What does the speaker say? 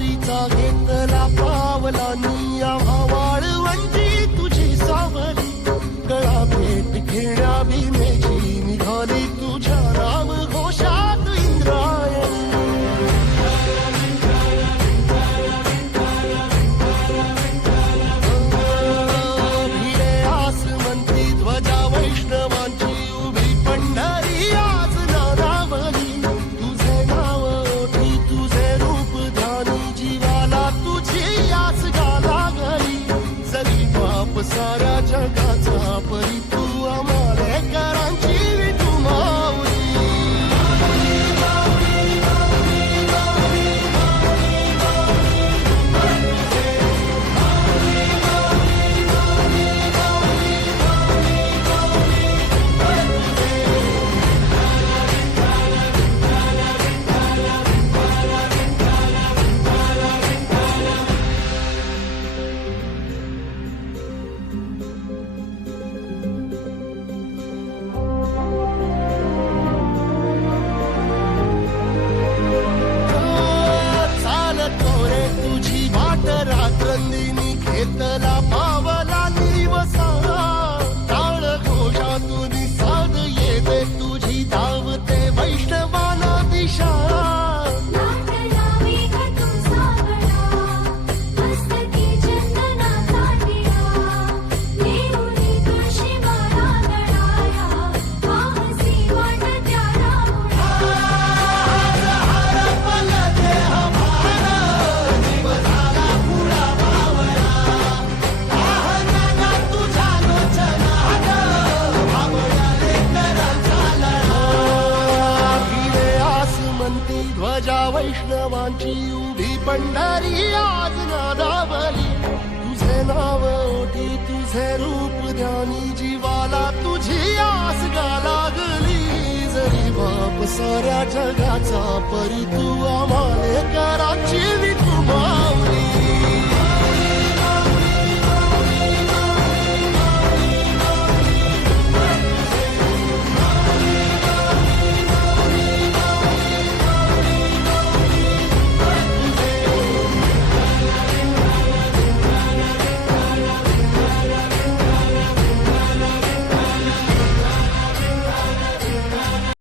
वारीचा घेतला पावलांनी आम्हा वाळवंटी तुझी सावली गळा भेट घेण्या भीमेची निघाली तुझ्या राम घोषात इंद्रायणी भिडे आसमंती ध्वजा वैष्णवांची उभी पंढरी आज नारावली तुझे नाव ओठी तुझे रूप ध्यानी जीवाला तुझी आस गाला गली जरी बाप साऱ्या जगाचा परी तू आमालेकरांची विठू माऊली तुझी वाट रात्रंदिनी घेतला पावला दिवसा टाळ घोषातून साध येते तुझी धावते वैष्णवाला दिशा ध्वजा वैष्णवांची उभी पंढरी आज नादावली तुझे नाव ओठी तुझे रूप ध्यानी जीवाला तुझी आस गा लागली जरी बाप साऱ्या जगाचा परी तू आम्हालेकरांची विठू